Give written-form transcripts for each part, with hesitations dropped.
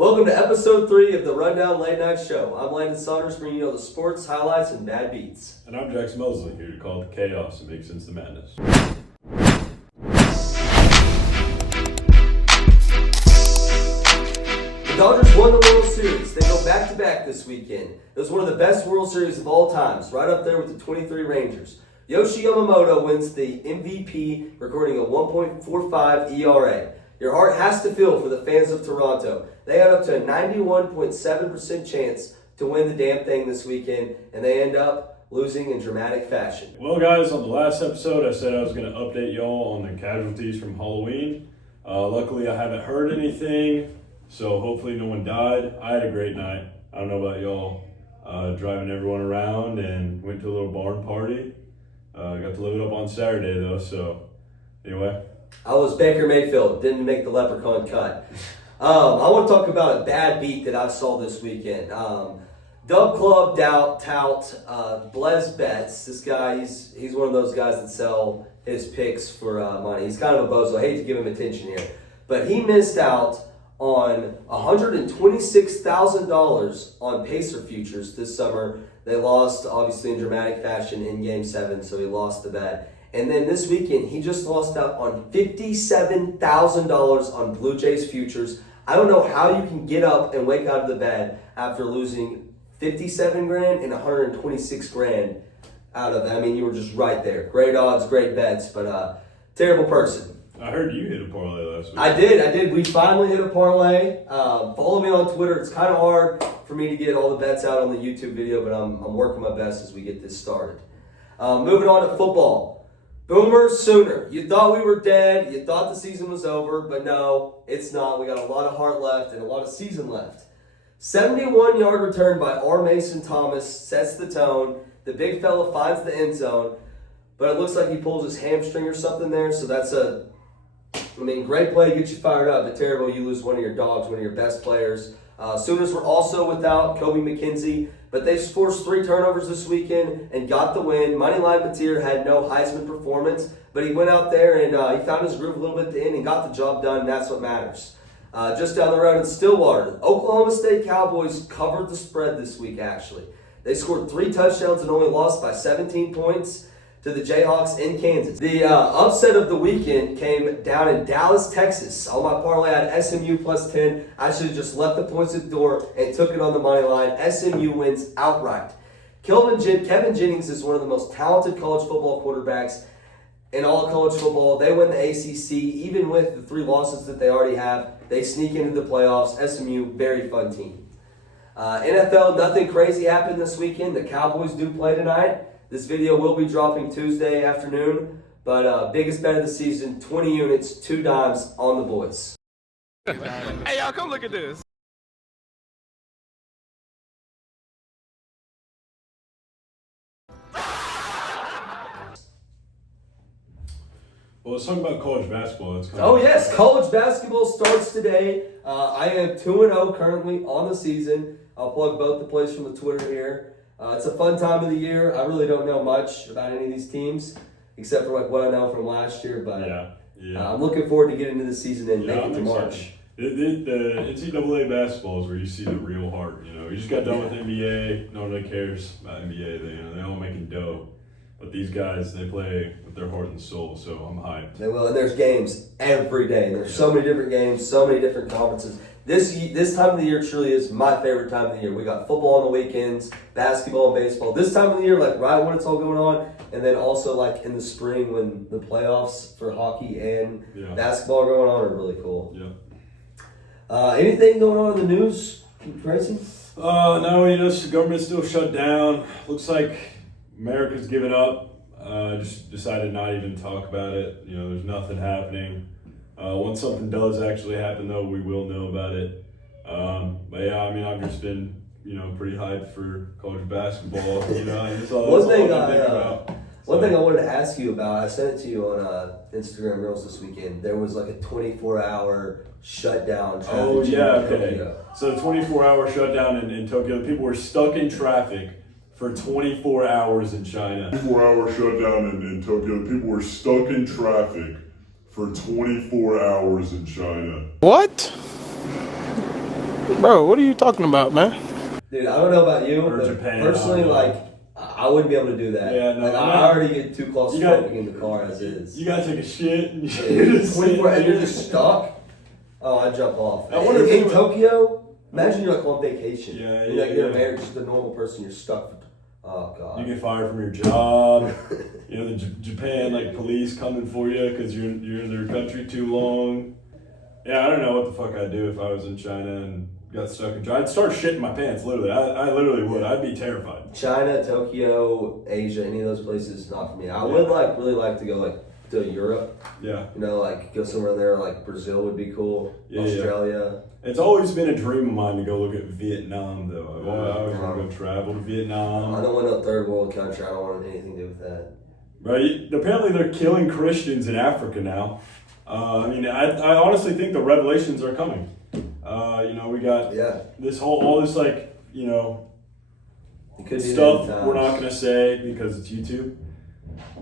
Welcome to episode 3 of the Rundown Late Night Show. I'm Landon Saunders, bringing you all the sports, highlights, and bad beats. And I'm Mosely, here to call it the chaos and make sense of the madness. The Dodgers won the World Series. They go back-to-back this weekend. It was one of the best World Series of all times, right up there with the 23 Rangers. Yoshi Yamamoto wins the MVP, recording a 1.45 ERA. Your heart has to feel for the fans of Toronto. They had up to a 91.7% chance to win the damn thing this weekend, and they end up losing in dramatic fashion. Well, guys, on the last episode, I said I was going to update y'all on the casualties from Halloween. Luckily, I haven't heard anything, so hopefully no one died. I had a great night. I don't know about y'all. Driving everyone around and went to a little barn party. Got to live it up on Saturday, though, so anyway. I was Baker Mayfield, didn't make the leprechaun cut. I want to talk about a bad beat that I saw this weekend. Dub Club tout Blez Bets. This guy, he's one of those guys that sell his picks for money. He's kind of a bozo. I hate to give him attention here. But he missed out on $126,000 on Pacer futures this summer. They lost, obviously, in dramatic fashion in Game 7, so he lost the bet. And then this weekend, he just lost out on $57,000 on Blue Jays futures. I don't know how you can get up and wake out of the bed after losing $57,000 and $126,000 out of that. I mean, you were just right there. Great odds, great bets, but terrible person. I heard you hit a parlay last week. I did. We finally hit a parlay. Follow me on Twitter. It's kind of hard for me to get all the bets out on the YouTube video, but I'm working my best as we get this started. Moving on to football. Boomer Sooner. You thought we were dead. You thought the season was over, but no, it's not. We got a lot of heart left and a lot of season left. 71-yard return by R. Mason Thomas sets the tone. The big fella finds the end zone, but it looks like he pulls his hamstring or something there, so that's great play, gets you fired up, but terrible, you lose one of your dogs, one of your best players. Sooners were also without Kobe McKenzie, but they forced 3 turnovers this weekend and got the win. Moneyline Mateer had no Heisman performance, but he went out there and he found his groove a little bit at the end and got the job done, and that's what matters. Just down the road in Stillwater, Oklahoma State Cowboys covered the spread this week, actually. They scored 3 touchdowns and only lost by 17 points to the Jayhawks in Kansas. The upset of the weekend came down in Dallas, Texas. On my parlay, I had SMU plus 10. I should have just left the points at the door and took it on the money line. SMU wins outright. Kevin Jennings is one of the most talented college football quarterbacks in all of college football. They win the ACC. Even with the 3 losses that they already have, they sneak into the playoffs. SMU, very fun team. NFL, nothing crazy happened this weekend. The Cowboys do play tonight. This video will be dropping Tuesday afternoon, but biggest bet of the season, 20 units, 2 dimes on the boys. Hey, y'all, come look at this. Well, let's talk about college basketball. Yes, college basketball starts today. I am 2-0 currently on the season. I'll plug both the plays from the Twitter here. It's a fun time of the year. I really don't know much about any of these teams, except for what I know from last year. But I'm looking forward to getting into the season and make it to March. The NCAA basketball is where you see the real heart. You just got done with NBA. No one really cares about NBA. They're all making dough. But these guys, they play with their heart and soul, so I'm hyped. They will, and there's games every day. There's so many different games, so many different conferences. This time of the year truly is my favorite time of the year. We got football on the weekends, basketball and baseball. This time of the year, like right when it's all going on, and then also like in the spring when the playoffs for hockey and basketball are going on are really cool. Yeah. Anything going on in the news? Crazy? No, the government's still shut down. Looks like America's given up. Just decided not even to talk about it. There's nothing happening. Once something does actually happen, though, we will know about it. But yeah, I've just been, pretty hyped for college basketball. One thing I wanted to ask you about, I sent it to you on Instagram Reels this weekend. There was like a 24-hour shutdown. Oh, yeah, okay. So the 24-hour shutdown in Tokyo, people were stuck in traffic for 24 hours in China. 24-hour shutdown in Tokyo, people were stuck in traffic for 24 hours in China. What? Bro, what are you talking about, man? Dude, I don't know about you, Or but Japan, personally, I don't know. like, I wouldn't be able to do that. Yeah, no, like, I'm I not- already get too claustrophobic in the car as is. You gotta take a shit. And you're just 24 and sitting you're just stuck. Oh, I'd jump off. I wonder in if Tokyo, imagine you're like on vacation. Yeah, You're like yeah, you're yeah. American, just a normal person. You're stuck. Oh god. You get fired from your job. You know, the Japan like police coming for you because you're in their country too long. Yeah, I don't know what the fuck I'd do if I was in China and got stuck in China. I'd start shitting my pants. Literally, I literally would. I'd be terrified. China, Tokyo, Asia, any of those places, not for me. I would really like to go like to Europe. Yeah. You know, like go somewhere there. Like Brazil would be cool. Yeah, Australia. It's always been a dream of mine to go look at Vietnam, though. I always want to go travel to Vietnam. I don't want no third world country. I don't want anything to do with that. Right? Apparently, they're killing Christians in Africa now. I mean, I honestly think the revelations are coming. You know, we got all this like, you know, it could be stuff we're not gonna say because it's YouTube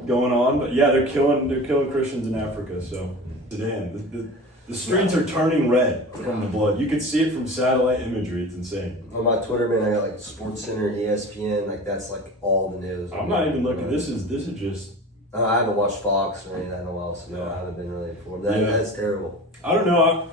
going on. But yeah, they're killing Christians in Africa. So, Sudan, the streets are turning red from the blood. You can see it from satellite imagery. It's insane. On my Twitter, man, I got like Sports Center, ESPN, like that's like all the news. I'm not even looking. This is just. I haven't watched Fox or any of that in a while, so no, I haven't been really informed. That's terrible. I don't know.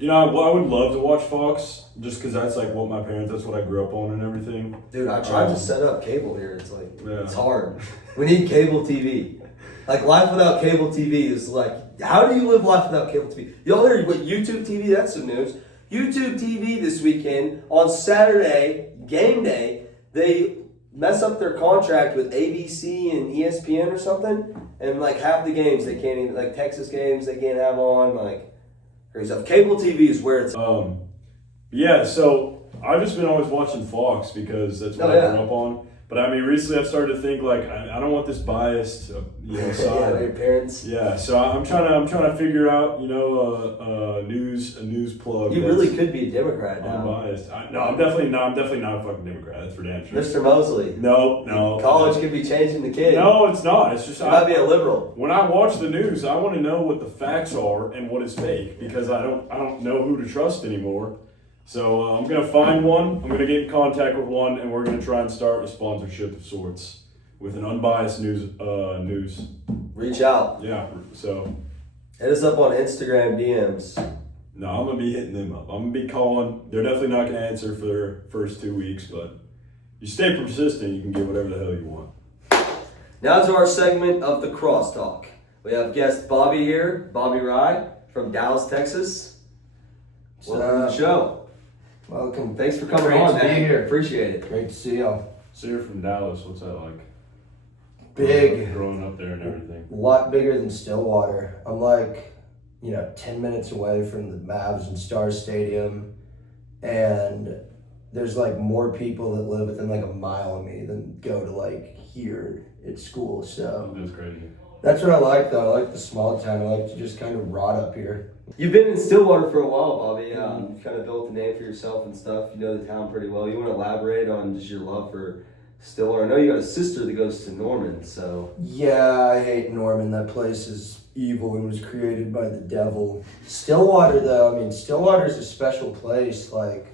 I would love to watch Fox just because that's like what that's what I grew up on and everything. Dude, I tried to set up cable here. It's like, it's hard. We need cable TV. Like, life without cable TV is like, how do you live life without cable TV? Y'all hear what YouTube TV? That's some news. YouTube TV this weekend, on Saturday, game day, they mess up their contract with ABC and ESPN or something, and like half the games they can't even, like Texas games they can't have on, like crazy stuff. Cable TV is where it's yeah, so I've just been always watching Fox because that's what I grew up on. But I mean, recently I've started to think like I don't want this biased, side. Yeah, your parents. Yeah, so I'm trying to figure out, you know, a news plug. You really could be a Democrat now. Unbiased. I'm definitely not a fucking Democrat. That's for damn sure. Mr. Mosley. No. College could be changing the kid. No, it's not. It's just you might be a liberal. When I watch the news, I want to know what the facts are and what is fake because I don't know who to trust anymore. So I'm going to find one, I'm going to get in contact with one, and we're going to try and start a sponsorship of sorts with an unbiased news. Reach out. Yeah, so. Hit us up on Instagram DMs. No, I'm going to be hitting them up. I'm going to be calling. They're definitely not going to answer for their first 2 weeks, but you stay persistent, you can get whatever the hell you want. Now to our segment of the Crosstalk. We have guest Bobby here, Bobby.bye from Dallas, Texas. Welcome to the show. Welcome. Thanks for coming Great on, to be man. here. Appreciate it. Great to see y'all. So you're from Dallas. What's that like? Big. Growing up there and everything. A lot bigger than Stillwater. I'm like, 10 minutes away from the Mavs and Stars Stadium. And there's like more people that live within like a mile of me than go to like here at school. So That's crazy. that's what I like though. I like the small town. I like to just kind of rot up here. You've been in Stillwater for a while, Bobby. You've kind of built a name for yourself and stuff. You know the town pretty well. You want to elaborate on just your love for Stillwater? I know you got a sister that goes to Norman, so. Yeah, I hate Norman. That place is evil and was created by the devil. Stillwater, though, Stillwater's a special place. Like,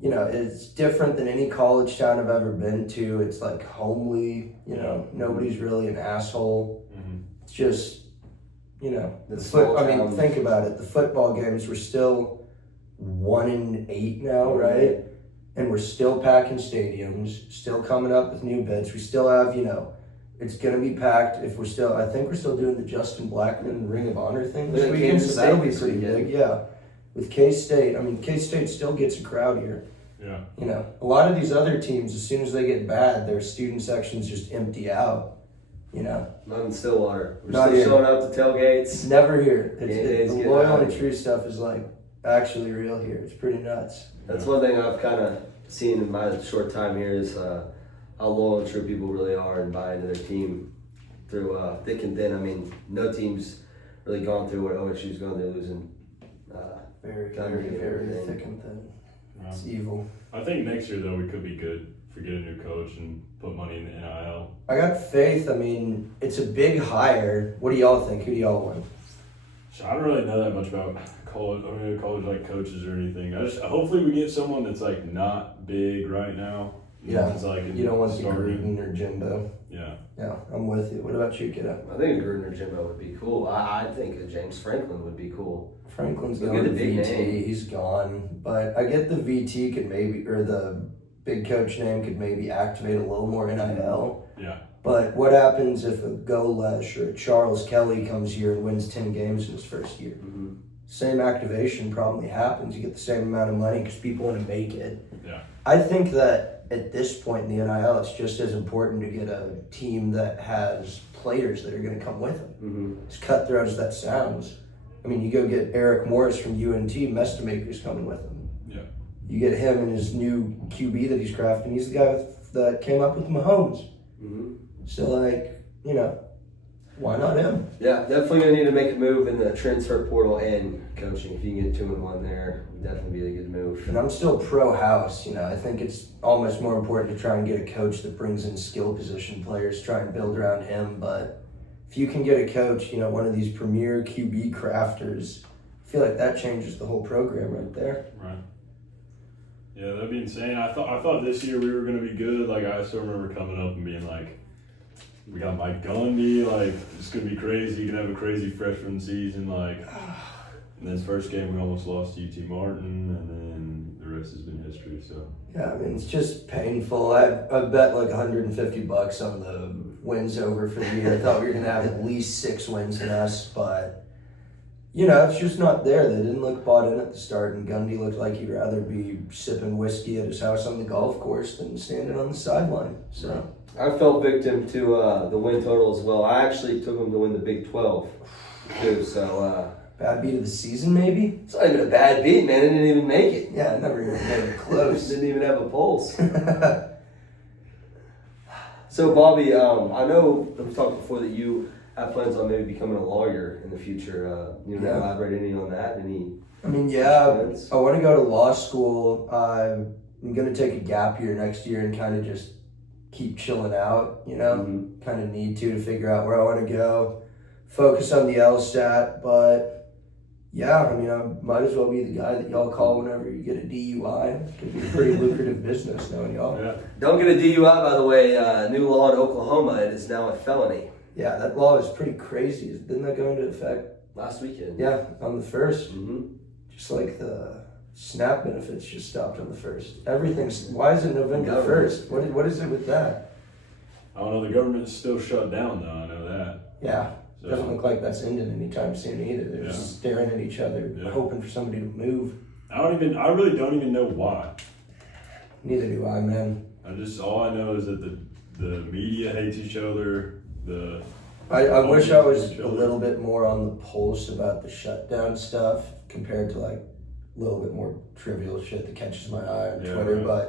it's different than any college town I've ever been to. It's like homely, nobody's really an asshole. Mm-hmm. It's just, town. think about it. The football games were still 1-8 now, right? And we're still packing stadiums, still coming up with new beds. We still have, it's going to be packed if I think we're still doing the Justin Blackman Ring of Honor thing this weekend, so that'll be pretty big, yeah. With K-State, K-State still gets a crowd here. Yeah. A lot of these other teams, as soon as they get bad, their student sections just empty out, Not in Stillwater. We're Not still here. showing up to tailgates. Never here. It's The getting loyal out. and true stuff is like actually real here. It's pretty nuts. That's one thing I've kind of seen in my short time here is how loyal and true people really are and buy into their team through thick and thin. No team's really gone through what OSU's gone through, losing. Very, Kind very, of very everything. thick and thin. Yeah. It's evil. I think next year though we could be good if we get a new coach and put money in the NIL. I got faith. It's a big hire. What do y'all think? Who do y'all want? So I don't really know that much about college like coaches or anything. Hopefully we get someone that's like not big right now. Yeah, It's like you don't want the starter. Gruden or Jimbo. Yeah. Yeah, I'm with you. What about you, kiddo? I think a Gruden or Jimbo would be cool. I think a James Franklin would be cool. Franklin's Look going at to the big VT. name. He's gone. But I get the VT could maybe, or the big coach name could maybe activate a little more NIL. Yeah. But what happens if a Golesh or a Charles Kelly comes here and wins 10 games in his first year? Mm-hmm. Same activation probably happens. You get the same amount of money because people want to make it. Yeah. I think that at this point in the NIL, it's just as important to get a team that has players that are going to come with them. Mm-hmm. As cutthroat as that sounds. I mean, you go get Eric Morris from UNT, Mestamaker's coming with him. Yeah. You get him and his new QB that he's crafting. He's the guy that came up with Mahomes. Mm-hmm. So, like, you know, why not him? Yeah, definitely gonna need to make a move in the transfer portal and coaching. If you can get 2-1 there, would definitely be a good move. And I'm still pro house. You know, I think it's almost more important to try and get a coach that brings in skill position players, try and build around him. But if you can get a coach, you know, one of these premier QB crafters, I feel like that changes the whole program right there. Right. Yeah, that'd be insane. I thought this year we were gonna be good. Like I still remember coming up and being like, we got Mike Gundy, like it's gonna be crazy. You can have a crazy freshman season, like. And then his first game we almost lost to UT Martin, and then the rest has been history. So. Yeah, I mean, it's just painful. I bet like $150 on the wins over for the year. I thought we were going to have at least 6 wins in us, but, you know, it's just not there. They didn't look bought in at the start, and Gundy looked like he'd rather be sipping whiskey at his house on the golf course than standing on the sideline. So I fell victim to the win total as well. I actually took them to win the Big 12 too, so... bad beat of the season, maybe? It's not even a bad beat, man. It didn't even make it. Yeah, I never even came close. Didn't even have a pulse. So, Bobby, I know we talked before that you have plans on maybe becoming a lawyer in the future. You want to elaborate any on that? I mean, yeah, plans? I want to go to law school. I'm going to take a gap year next year and kind of just keep chilling out, you know? Mm-hmm. Kind of need to figure out where I want to go. Focus on the LSAT, but... yeah, I mean, I might as well be the guy that y'all call whenever you get a DUI. It could be a pretty lucrative business knowing y'all. Yeah. Don't get a DUI, by the way. New law in Oklahoma, it is now a felony. Yeah, that law is pretty crazy. Didn't that go into effect? Last weekend. Yeah, on the 1st. Mm-hmm. Just like the SNAP benefits just stopped on the 1st. Everything's, why is it November 1st? What is it with that? I don't know. The government's still shut down, though. I know that. Yeah. So, Doesn't look like that's ending anytime soon either. They're just staring at each other, hoping for somebody to move. I really don't even know why. Neither do I, man. All I know is that the media hates each other. I wish I was a little bit more on the pulse about the shutdown stuff compared to like a little bit more trivial shit that catches my eye on Twitter. Right.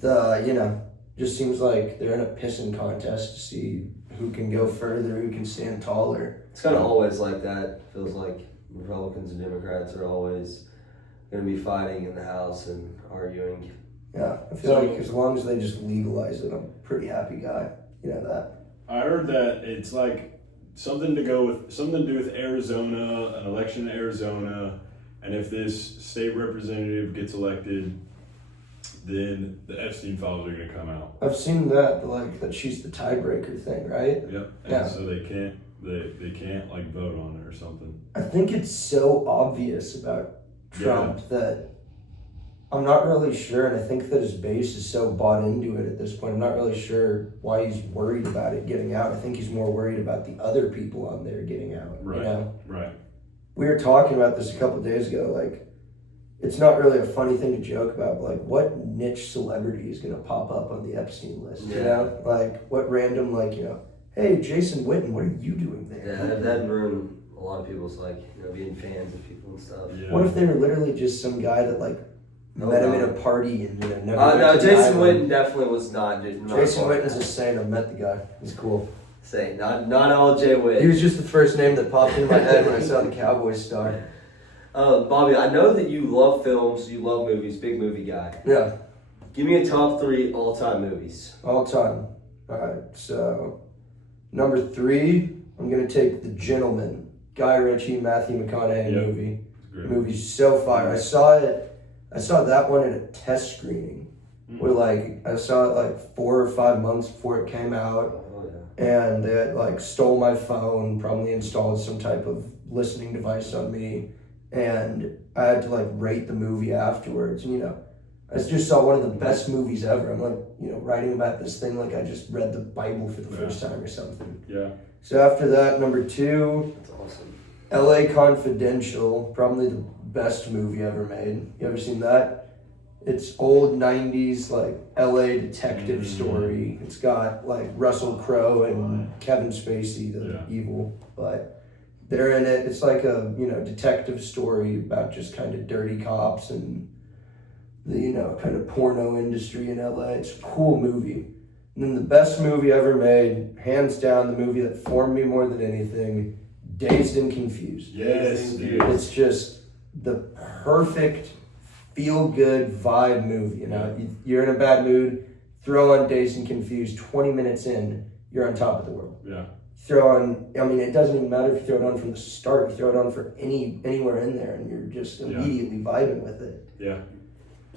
But just seems like they're in a pissing contest to see who can go further, who can stand taller. It's kind of always like that. Feels like Republicans and Democrats are always going to be fighting in the House and arguing. Yeah, I feel like as long as they just legalize it, I'm a pretty happy guy. You know that. I heard that it's like something to do with Arizona, an election in Arizona, and if this state representative gets elected, then the Epstein files are going to come out. I've seen that, like that she's the tiebreaker thing, right? Yep. And yeah. So they can't like vote on it or something. I think it's so obvious about Trump that I'm not really sure, and I think that his base is so bought into it at this point. I'm not really sure why he's worried about it getting out. I think he's more worried about the other people on there getting out. Right. You know? Right. We were talking about this a couple of days ago. Like, it's not really a funny thing to joke about, but like, what niche celebrity is going to pop up on the Epstein list? Yeah. You know, like what random, like, you know, hey, Jason Witten, what are you doing there? Yeah, that'd ruin a lot of people's being fans of people and stuff. Yeah. What if they were literally just some guy that like met him in a party and never No, met the Jason guy? Witten definitely was not. Jason Witten's just saying I met the guy. He's cool. Say not all Jay Witt. He was just the first name that popped in my head when I saw the Cowboys star. Bobby, I know that you love films, you love movies, big movie guy. Yeah. Give me a top 3 all-time movies. All time. All right. So, number 3, I'm gonna take The Gentleman, Guy Ritchie, Matthew McConaughey movie. The movie's so fire. I saw that one at a test screening. Where like I saw it like 4 or 5 months before it came out. And they had, like, stole my phone, probably installed some type of listening device on me, and I had to like rate the movie afterwards. And I just saw one of the best movies ever. I'm like, writing about this thing like I just read the Bible for the first time or something. Yeah. So after that, number 2, That's awesome. L.A. Confidential, probably the best movie ever made. You ever seen that? It's old 90s, like, LA detective story. It's got, like, Russell Crowe and Kevin Spacey, the evil, but they're in it. It's like a, detective story about just kind of dirty cops and the, kind of porno industry in LA. It's a cool movie. And then the best movie ever made, hands down, the movie that formed me more than anything, Dazed and Confused. Yes, dude. It's just the perfect feel-good vibe movie. You're in a bad mood, throw on Dazed and Confused, 20 minutes in, you're on top of the world. Yeah. Throw on, it doesn't even matter if you throw it on from the start, you throw it on for anywhere in there, and you're just immediately vibing with it. Yeah.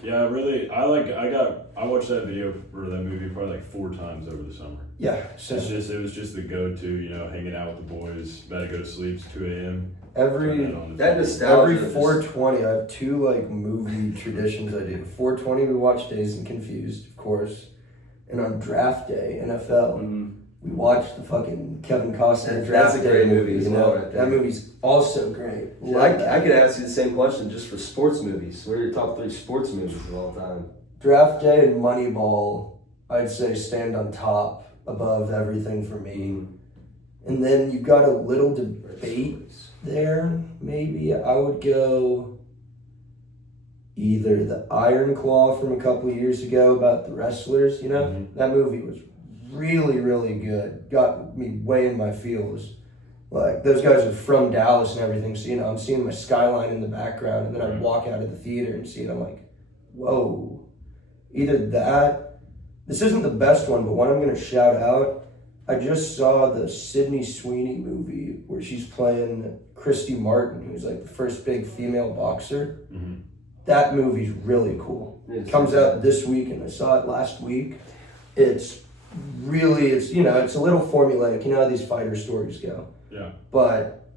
Yeah, really, I watched that video for that movie probably like 4 times over the summer. Yeah. So it was just the go-to, hanging out with the boys, about to go to sleep, it's 2 a.m. Every That nostalgia. Every 420, I have 2 like movie traditions I do. 420, we watch Dazed and Confused, of course, and on draft day, NFL, we watch the fucking Kevin Costner draft That's a day great movie as well, right there. That movie's also great. Well, I could ask you the same question just for sports movies. What are your top 3 sports movies of all time? Draft Day and Moneyball, I'd say, stand on top above everything for me. And then you've got a little debate there. Maybe I would go either the Iron Claw from a couple of years ago about the wrestlers. That movie was really, really good. Got me way in my feels. Like, those guys are from Dallas and everything, so I'm seeing my skyline in the background, and then I walk out of the theater and see it. I'm like, whoa. Either that. This isn't the best one, but one I'm going to shout out. I just saw the Sydney Sweeney movie where she's playing Christy Martin, who's like the first big female boxer. That movie's really cool. It comes out this week, and I saw it last week. It's a little formulaic. You know how these fighter stories go. Yeah. But,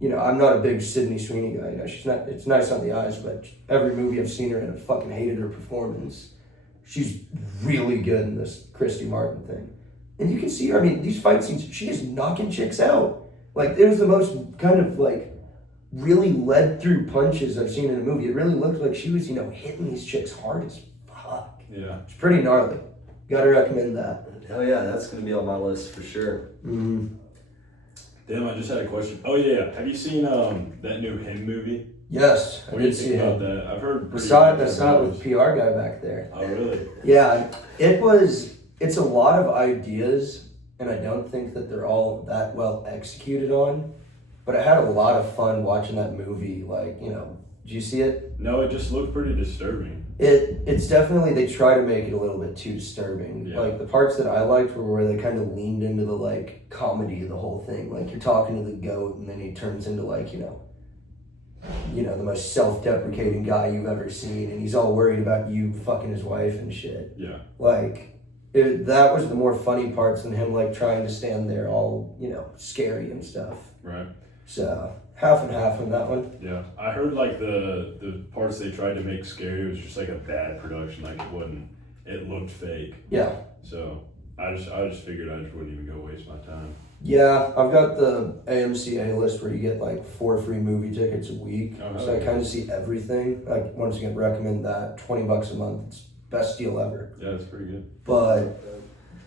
I'm not a big Sydney Sweeney guy. It's nice on the eyes, but every movie I've seen her in, I've fucking hated her performance. She's really good in this Christy Martin thing. And you can see her, these fight scenes, she is knocking chicks out. Like, it was the most kind of, like, really led through punches I've seen in a movie. It really looked like she was, hitting these chicks hard as fuck. Yeah. It's pretty gnarly. Gotta recommend that. Hell yeah, that's going to be on my list for sure. Damn, I just had a question. Oh, yeah. Have you seen that new Him movie? Yes, What do you think about that? I've heard I saw it with the PR guy back there. Oh, really? Yeah, it's a lot of ideas, and I don't think that they're all that well executed on, but I had a lot of fun watching that movie. Like, did you see it? No, it just looked pretty disturbing. It's definitely, they try to make it a little bit too disturbing. Yeah. Like, the parts that I liked were where they kind of leaned into the, like, comedy of the whole thing. Like, you're talking to the goat, and then he turns into, like, the most self-deprecating guy you've ever seen, and he's all worried about you fucking his wife and shit. Yeah. Like, that was the more funny parts than him, like, trying to stand there all, scary and stuff. Right. So, half and half on that one. Yeah. I heard, like, the parts they tried to make scary was just, like, a bad production. Like, it looked fake. Yeah. So, I just figured I just wouldn't even go waste my time. Yeah, I've got the AMC A-list where you get like 4 free movie tickets a week. So I kind of see everything. Like, once again, recommend that. $20 a month. It's best deal ever. Yeah, it's pretty good. But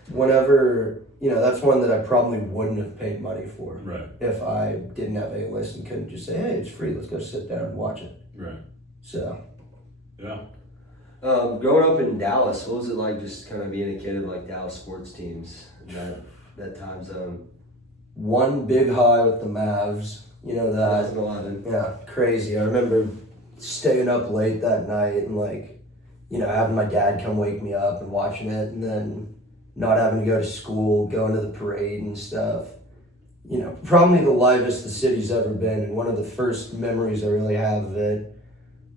whenever, that's one that I probably wouldn't have paid money for. Right. If I didn't have A-list and couldn't just say, hey, it's free, let's go sit down and watch it. Right. So. Yeah. Growing up in Dallas, what was it like just kind of being a kid of like Dallas sports teams in that time zone? One big high with the Mavs, that. 2011. Yeah, crazy. I remember staying up late that night and having my dad come wake me up and watching it, and then not having to go to school, going to the parade and stuff. probably the livest the city's ever been, and one of the first memories I really have of it.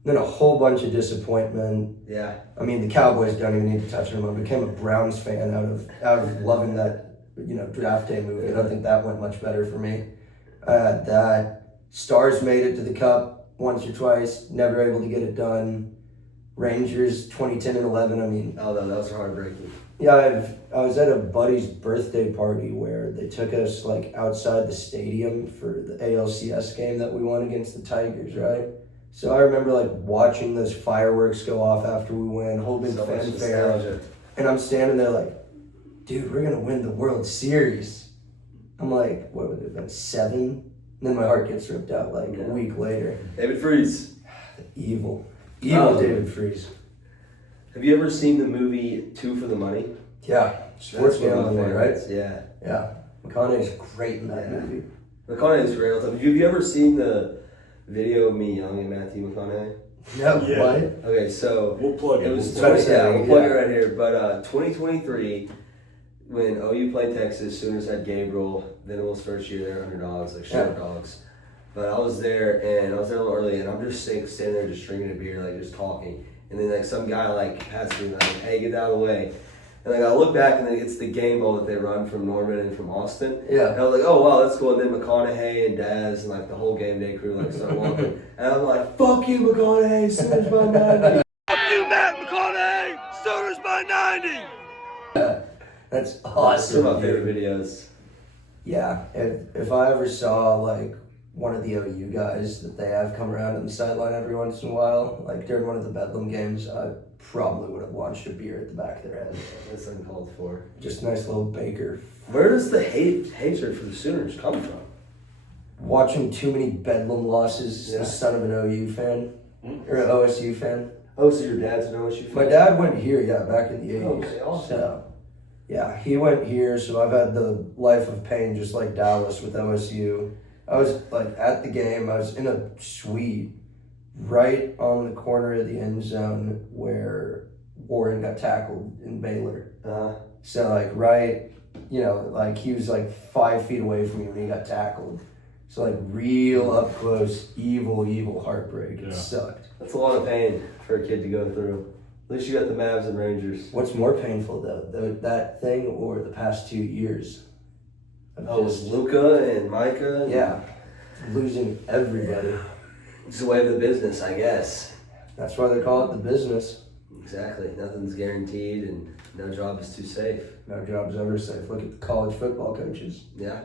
Then a whole bunch of disappointment. Yeah. I mean, the Cowboys don't even need to touch them. I became a Browns fan out of loving that, draft day movie. I don't think that went much better for me. That Stars made it to the Cup once or twice, never able to get it done. Rangers 2010 and 11. I mean, Oh, no, that was heartbreaking. yeah, I was at a buddy's birthday party where they took us like outside the stadium for the ALCS game that we won against the Tigers, right? So I remember like watching those fireworks go off after we win, holding So much fanfare, nostalgia. and I'm standing there like, dude, we're gonna win the World Series. I'm like, what would it have been, 7? And then my heart gets ripped out like a week later. David Freese. Evil Oh. David Freese. Have you ever seen the movie Two for the Money? Yeah, sports That's one of my gambling, right? favorites, Yeah. Yeah, McConaughey's great in that Yeah. movie. McConaughey is great all the time. Have you ever seen the video of me yelling at Matthew McConaughey? No, Yeah. what? Okay, so We'll plug it. it was We'll plug it. we'll plug it Yeah. right here. But 2023, when OU played Texas, Sooners had Gabriel. Then it was first year there, $100, like short dogs. But I was there, and I was there a little early, and I'm just standing there, just drinking a beer, like just talking. And then like some guy like passes me, like, "Hey, get out of the way." And like I look back, and then it's the game ball that they run from Norman and from Austin. Yeah. And I was like, "Oh wow, that's cool." And then McConaughey and Daz and like the whole game day crew like start walking, and I'm like, "Fuck you, McConaughey, Sooners by 90." Fuck you, Matt McConaughey, Sooners by 90. That's That's awesome. one of my dude. favorite videos. Yeah, if I ever saw like one of the OU guys that they have come around on the sideline every once in a while, like during one of the Bedlam games, I probably would have launched a beer at the back of their head. That's uncalled for. Just a nice little Baker. Where does the hatred for the Sooners come from? Watching too many Bedlam losses, Yeah. the son of an OU fan or an OSU fan. Oh, so your dad's an OSU fan? My dad went here, yeah, back in the 80s. Okay, awesome. So, yeah, he went here, so I've had the life of pain just like Dallas with OSU. I was like at the game, I was in a suite right on the corner of the end zone where Warren got tackled in Baylor. So like right, like he was like 5 feet away from me when he got tackled. So like real up close, evil heartbreak. It Yeah. sucked. That's a lot of pain for a kid to go through. At least you got the Mavs and Rangers. What's more painful though, that thing or the past 2 years? Of Oh, with Luca and Micah? yeah, losing everybody. It's the way of the business, I guess. That's why they call it the business. Exactly. Nothing's guaranteed and no job is too safe. No job's ever safe. Look at the college football coaches. Yeah.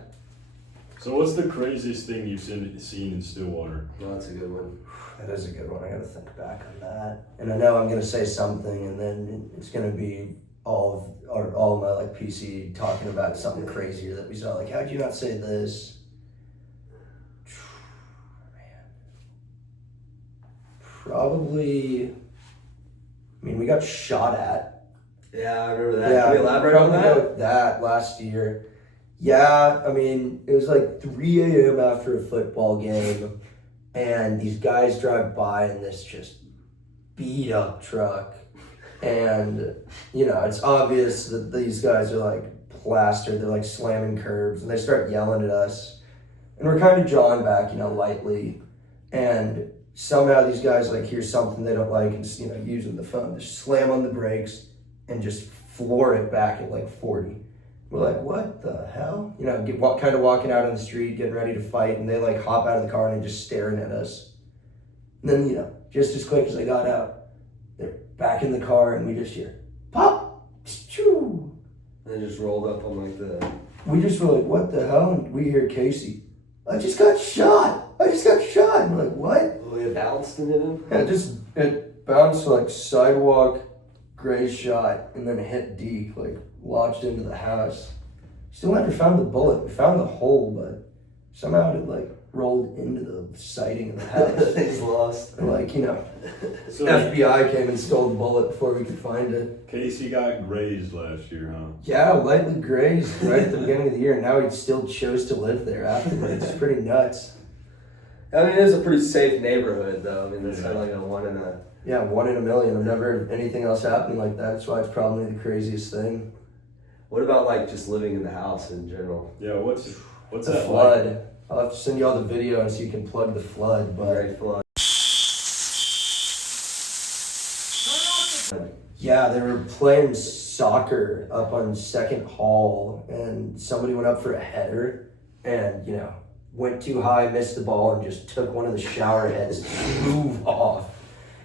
So what's the craziest thing you've seen in Stillwater? Well, that's a good one. That is a good one. I gotta think back on that. And I know I'm gonna say something, and then it's gonna be all of my like PC talking about something crazier that we saw. Like, how'd you not say this? Man, probably. I mean, we got shot at. Yeah, I remember that. Yeah, Can we elaborate on probably that? know that last year. Yeah, I mean, it was like 3 a.m. after a football game, and these guys drive by in this just beat up truck. And, it's obvious that these guys are like plastered, they're like slamming curbs, and they start yelling at us. And we're kind of jawing back, lightly. And somehow these guys like hear something they don't like and, using the phone, just slam on the brakes and just floor it back at like 40. We're like, what the hell? Kind of walking out on the street, getting ready to fight, and they like hop out of the car and they're just staring at us. And then, just as quick as they got out, they're back in the car and we just hear, pop, choo. And they just rolled up on like the... We just were like, what the hell? And we hear Casey, I just got shot. And we're like, what? Oh, it bounced and hit him? Yeah, it bounced like sidewalk, gray shot, and then it hit deep, like lodged into the house. Still never found the bullet. We found the hole, but somehow it like rolled into the siding of the house. He's lost. And like, So FBI came and stole the bullet before we could find it. Casey got grazed last year, huh? Yeah, lightly grazed right at the beginning of the year, and now he still chose to live there afterwards. It's pretty nuts. I mean, it is a pretty safe neighborhood, though. I mean, it's kind of like a 1 in a... Yeah, 1 in a million. I've never heard anything else happening like that. That's why it's probably the craziest thing. What about like just living in the house in general? Yeah, what's What's the that flood. like? I'll have to send you all the video and so you can plug the flood. But Great flood. yeah, they were playing soccer up on Second Hall, and somebody went up for a header, and went too high, missed the ball, and just took one of the shower heads to move off,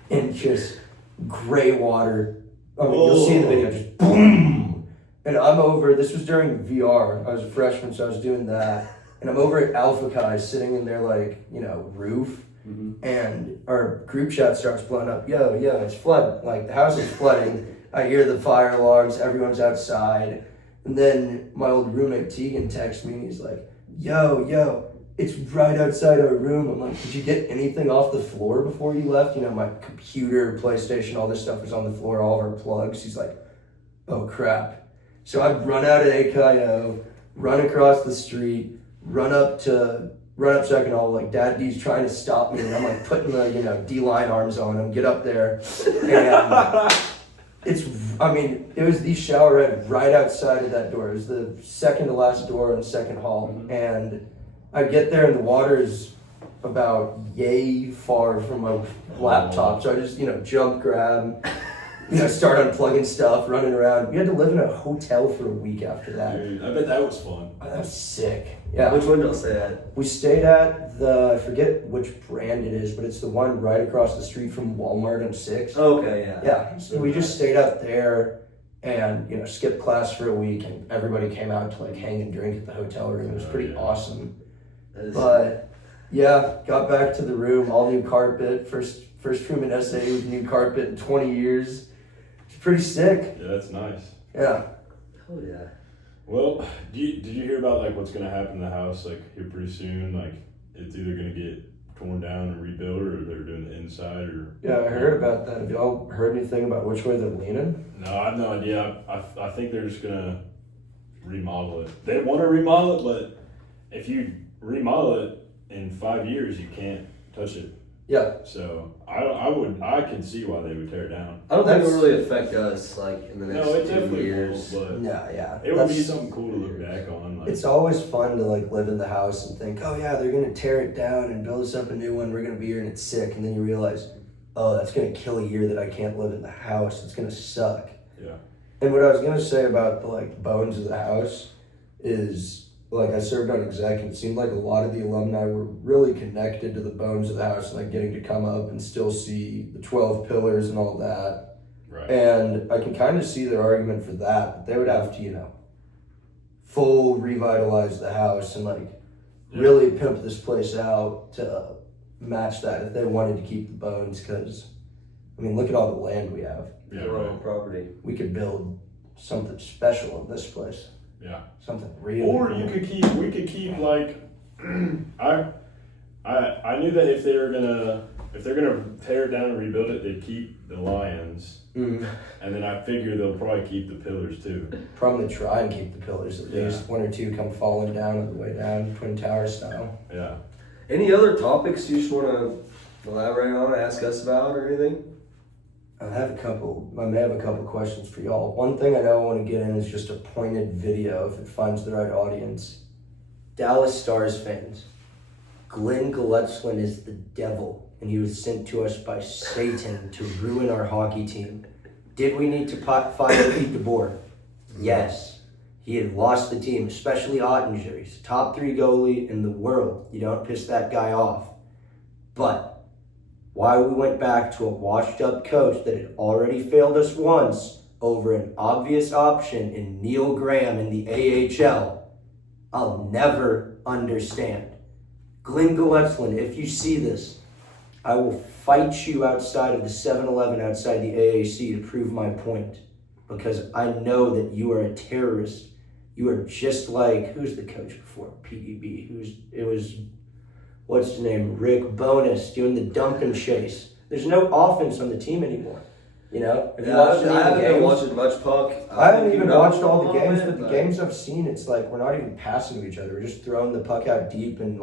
and just gray water. I mean, you'll see in the video, just boom. And I'm over. This was during VR. I was a freshman, so I was doing that, and I'm over at Alpha Chi, sitting in their roof. And our group chat starts blowing up. Yo, it's flooding. Like, the house is flooding. I hear the fire alarms. Everyone's outside. And then my old roommate Tegan texts me and he's like, yo, it's right outside our room. I'm like, did you get anything off the floor before you left? My computer, PlayStation, all this stuff was on the floor, all of our plugs. He's like, oh crap. So I run out of AKO, run across the street, run up Second Hall, like Dad D's trying to stop me, and I'm like putting the D-line arms on him, get up there, and it was the shower head right outside of that door. It was the second to last door in Second Hall, and I get there and the water is about yay far from my laptop, so I just jump grab, start unplugging stuff, running around. We had to live in a hotel for a week after that. Dude, I bet that was fun. Oh, that was sick. Yeah. Which one did y'all stay at? We stayed at I forget which brand it is, but it's the one right across the street from Walmart on 6th. Okay, yeah. Yeah, so we just stayed out there and, skipped class for a week, and everybody came out to hang and drink at the hotel room. It was pretty awesome. But yeah, got back to the room, all new carpet, first room in SA with new carpet in 20 years. It's pretty sick. Yeah, that's nice. Yeah. Oh yeah. Well, did you hear about what's gonna happen to the house here pretty soon? It's either gonna get torn down and rebuilt, or they're doing the inside, or Yeah, I heard about that. Have y'all heard anything about which way they're leaning? no, I have no idea. I think they're just gonna remodel it. They want to remodel it, but if you remodel it in 5 years, you can't touch it. Yeah. So I can see why they would tear it down. I don't think it will really affect us in the next No, it 2 definitely years. will, but Yeah. it would be something cool to look back on. It's always fun to live in the house and think, oh yeah, they're gonna tear it down and build us up a new one. We're gonna be here and it's sick, and then you realize, oh, that's gonna kill a year that I can't live in the house. It's gonna suck. Yeah. And what I was gonna say about the bones of the house is, I served on exec, and it seemed like a lot of the alumni were really connected to the bones of the house, and getting to come up and still see the 12 pillars and all that. Right. And I can kind of see their argument for that, but they would have to, full revitalize the house and really pimp this place out to match that if they wanted to keep the bones. Because look at all the land we have. Yeah, Our own right. property. We could build something special in this place. Yeah. Something really Or cool. we could keep I knew that if they're gonna tear it down and rebuild it, they'd keep the lions. Mhm. And then I figure they'll probably keep the pillars too. Probably try and keep the pillars at least. Yeah. One or two come falling down on the way down, Twin Tower style. Yeah. Any other topics you just want to elaborate on, ask us about, or anything? I may have a couple questions for y'all. One thing I know I want to get in is just a pointed video if it finds the right audience. Dallas Stars fans, Glenn Glutzland is the devil, and he was sent to us by Satan to ruin our hockey team. Did we need to fire Pete DeBoer? Yes. He had lost the team, especially Ottinger. He's the top 3 goalie in the world. You don't piss that guy off. But why we went back to a washed-up coach that had already failed us once over an obvious option in Neil Graham in the AHL, I'll never understand. Glenn Glutzland, if you see this, I will fight you outside of the 7-Eleven outside the AAC to prove my point, because I know that you are a terrorist. You are just like, who's the coach before PDB? What's his name? Rick Bowness doing the dump and chase. There's no offense on the team anymore. If you watch I haven't been games, watching much puck. I haven't even watched all the a little games, bit, but the games I've seen, it's we're not even passing to each other. We're just throwing the puck out deep and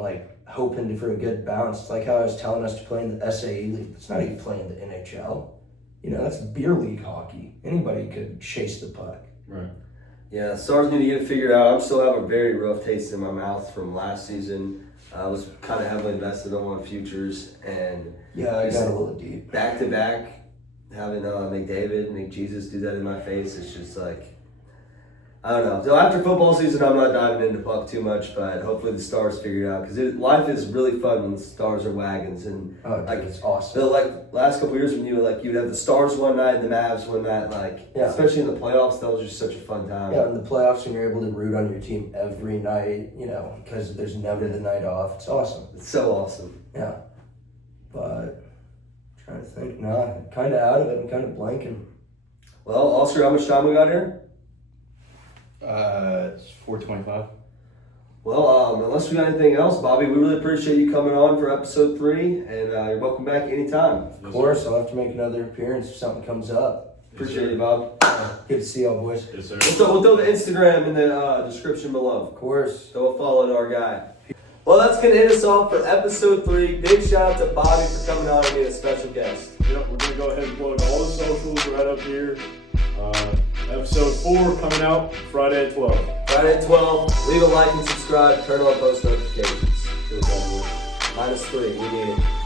hoping for a good bounce. It's like how I was telling us to play in the SAE league. It's not even playing the NHL. That's beer league hockey. Anybody could chase the puck. Right. Yeah, the Stars need to get it figured out. I'm still having a very rough taste in my mouth from last season. I was kind of heavily invested on futures, and Yeah, I got a little deep. back to back, having McJesus do that in my face. It's just like, I don't know. So after football season, I'm not diving into puck too much, but hopefully the Stars figure it out, because life is really fun when the Stars are wagons. And Dude, it's awesome. the last couple years when you'd have the Stars one night and the Mavs one night, especially in the playoffs, that was just such a fun time. Yeah, in the playoffs when you're able to root on your team every night, because there's never the night off. It's awesome. It's so awesome. Yeah. But trying to think, kind of out of it. I'm kind of blanking. Well, Oscar, how much time we got here? It's 4:25. Well, unless we got anything else, Bobby, we really appreciate you coming on for episode 3, and you're welcome back anytime. Of course, I'll have to make another appearance if something comes up. Appreciate you, Bob. Good to see y'all, boys. Yes, sir. We'll throw the Instagram in the description below. Of course. Throw a follow to our guy. Well, that's going to hit us off for episode 3. Big shout out to Bobby for coming on and being a special guest. Yep, we're going to go ahead and plug all the socials right up here. Episode 4 coming out Friday at 12. Friday at 12. Leave a like and subscribe. Turn on post notifications. -3. We need it.